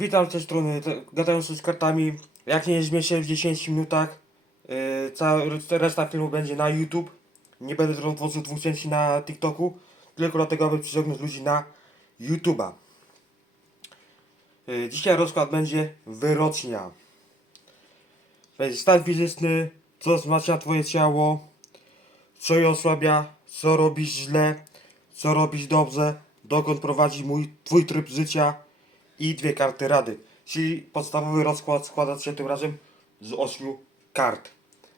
witam z tej strony, gadając z kartami. Jak nie zmieszczę w 10 minutach, yy, cała reszta filmu będzie na YouTube. Nie będę tworzył dwóch części na TikToku, tylko dlatego, aby przyciągnąć ludzi na YouTube'a. Yy, dzisiaj rozkład będzie wyrocznia. Będzie stan fizyczny, co wzmacnia twoje ciało, co je osłabia, co robisz źle, co robisz dobrze, dokąd prowadzi mój, twój tryb życia i dwie karty rady. Czyli podstawowy rozkład składa się tym razem z ośmiu kart.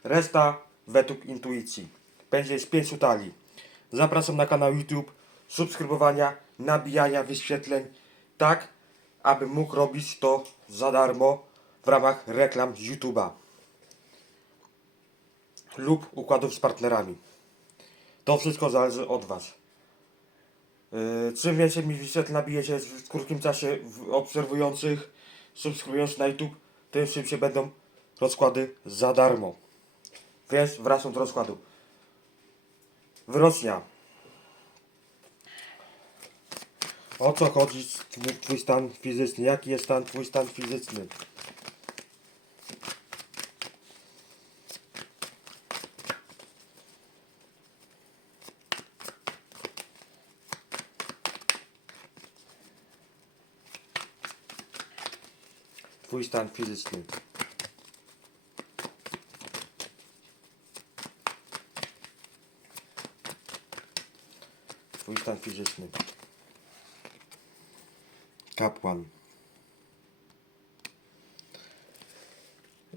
Reszta według intuicji. Będzie z pięciu talii. Zapraszam na kanał YouTube, subskrybowania, nabijania wyświetleń, tak aby mógł robić to za darmo w ramach reklam z YouTube'a lub układów z partnerami. To wszystko zależy od Was. Yy, czym więcej mi wyświetleń nabijecie w krótkim czasie obserwujących, subskrybujących na YouTube, tym szybciej będą rozkłady za darmo. Więc wracam do rozkładu. Wyrocznia. O co chodzi twój stan fizyczny? Jaki jest stan, twój stan fizyczny? Twój stan fizyczny. Fizyczny. Kapłan.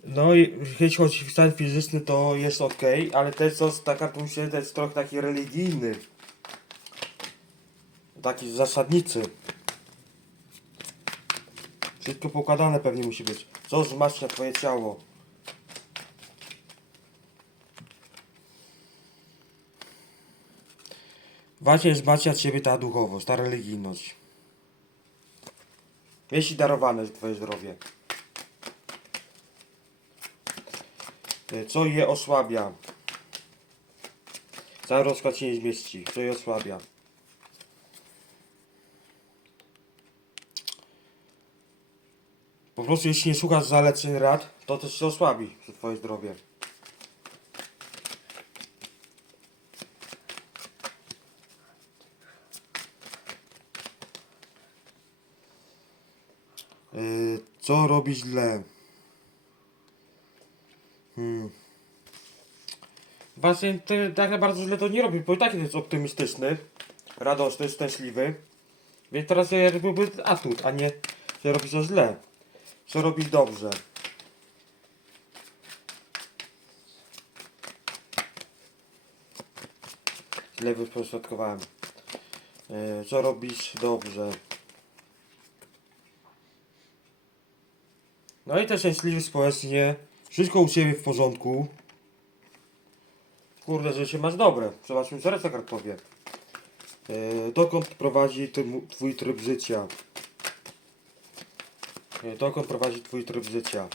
No jeśli chodzi o stan fizyczny, to jest ok, ale też co ta karta myślę, to jest trochę taki religijny. Taki zasadniczy. Wszystko poukładane pewnie musi być. Co wzmacnia twoje ciało? Właśnie wzmacnia ciebie ta duchowość, ta religijność. Jeśli darowane twoje zdrowie. E, Co je osłabia? Cały rozkład się nie zmieści. Co je osłabia? Po prostu jeśli nie słuchasz zaleceń rad, to też się osłabi twoje zdrowie. Yy, co robi źle? Hmm. Właśnie to, tak bardzo źle to nie robi, bo i tak jest optymistyczny, radosny, szczęśliwy. Więc teraz jakby atut, a nie że robi to źle. Co robisz dobrze? Źle wypośrodkowałem. E, Co robisz dobrze? No i też szczęśliwy społecznie. Wszystko u Ciebie w porządku. Kurde, że się masz dobre. Zobaczmy, co reszta kart powie. E, dokąd prowadzi Twój tryb życia? Dokąd prowadzi Twój tryb życia?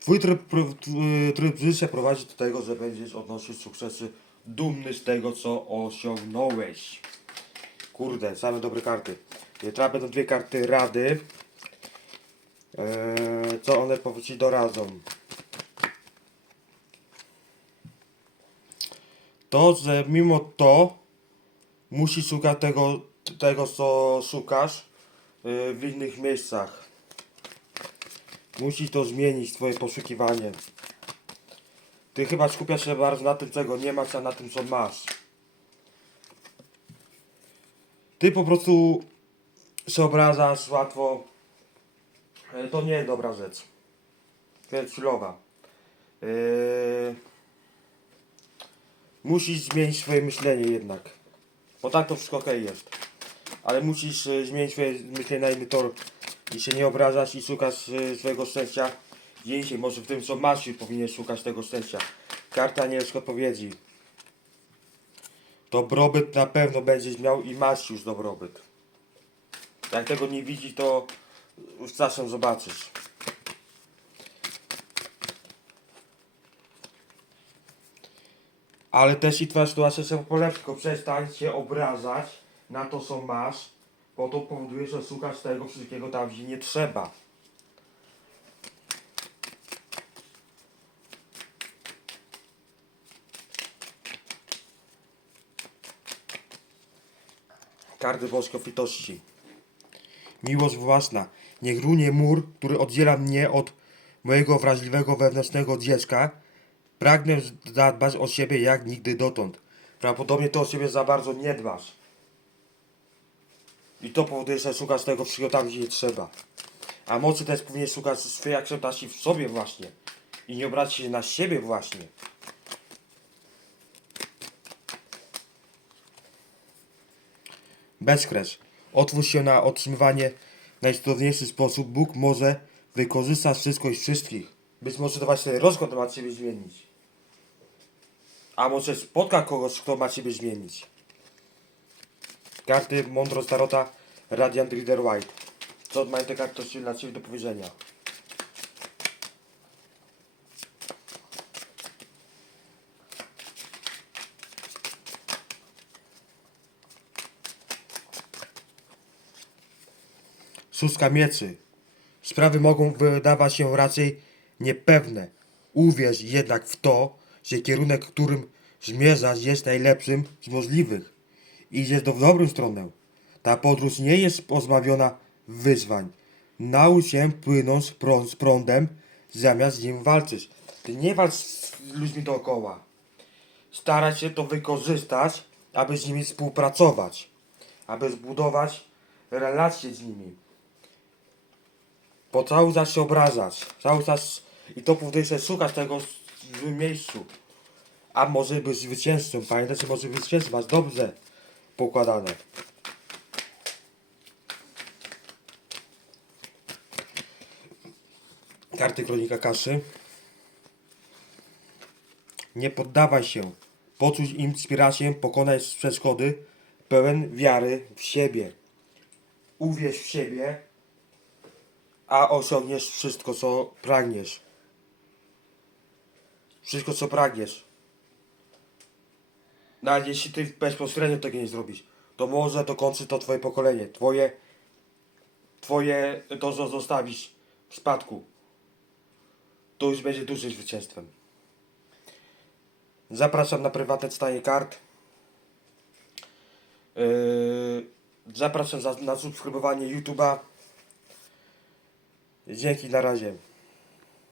Twój tryb, t- tryb życia prowadzi do tego, że będziesz odnosić sukcesy dumny z tego, co osiągnąłeś. Kurde, same dobre karty. Teraz będą dwie karty rady. Eee, co one ci doradzą? To, że mimo to musisz szukać tego, tego co szukasz yy, w innych miejscach. Musisz to zmienić, twoje poszukiwanie. Ty chyba skupiasz się bardzo na tym, czego nie masz, a na tym, co masz. Ty po prostu się obrażasz łatwo. E, To nie jest dobra rzecz. To jest chwilowa. Yy... Musisz zmienić swoje myślenie jednak. Bo tak to wszystko ok jest. Ale musisz e, zmienić swoje myślenie na inny tor. I się nie obrażasz i szukasz e, swojego szczęścia gdzie indziej. Może w tym co masz i powinien szukać tego szczęścia. Karta nie jest odpowiedzi. Dobrobyt na pewno będziesz miał i masz już dobrobyt. Jak tego nie widzi, to z czasem zobaczysz. Ale też i twoja sytuacja się polepszy, przestań się obrażać na to co masz, bo to powoduje, że szukasz tego wszystkiego tam, gdzie nie trzeba. Karty bosko-fitości. Miłość własna. Niech runie mur, który oddziela mnie od mojego wrażliwego wewnętrznego dziecka. Pragnę zadbać o siebie jak nigdy dotąd. Prawdopodobnie to o siebie za bardzo nie dbasz. I to powoduje, że szukasz tego wszystkiego tam, gdzie trzeba. A mocy też powinien szukać swojej akceptacji w sobie właśnie. I nie obrać się na siebie właśnie. Bezkres. Otwórz się na otrzymywanie w najcudowniejszy sposób. Bóg może wykorzystać wszystko i wszystkich. Być może to właśnie rozkład ma Ciebie zmienić. A może spotka kogoś, kto ma Ciebie zmienić. Karty Mądrość Tarota Radiant Reader White. Co mają te karty dla Ciebie do powiedzenia? Szóstka mieczy. Sprawy mogą wydawać się raczej niepewne. Uwierz jednak w to, że kierunek, którym zmierzasz jest najlepszym z możliwych. Idziesz do w dobrą stronę. Ta podróż nie jest pozbawiona wyzwań. Naucz się płynąć z prą- z prądem, zamiast z nim walczyć. Ty nie walcz z ludźmi dookoła. Staraj się to wykorzystać, aby z nimi współpracować. Aby zbudować relacje z nimi. Bo cały czas się obrażasz. Cały czas i to powoduje, że szukasz tego w złym miejscu. A może być zwycięzcą. Pamiętaj, że może być zwycięzcą. Masz dobrze pokładane. Karty Kronika Kaszy. Nie poddawaj się. Poczuć inspirację, pokonaj przeszkody. Pełen wiary w siebie. Uwierz w siebie a osiągniesz wszystko, co pragniesz. Wszystko, co pragniesz. Nawet jeśli ty bezpośrednio tego nie zrobisz, to może dokończy to twoje pokolenie. Twoje, twoje, to co zostawisz w spadku. To już będzie dużym zwycięstwem. Zapraszam na prywatne czytanie kart. Yy, zapraszam za, na subskrybowanie YouTube'a. Dzięki, na razie.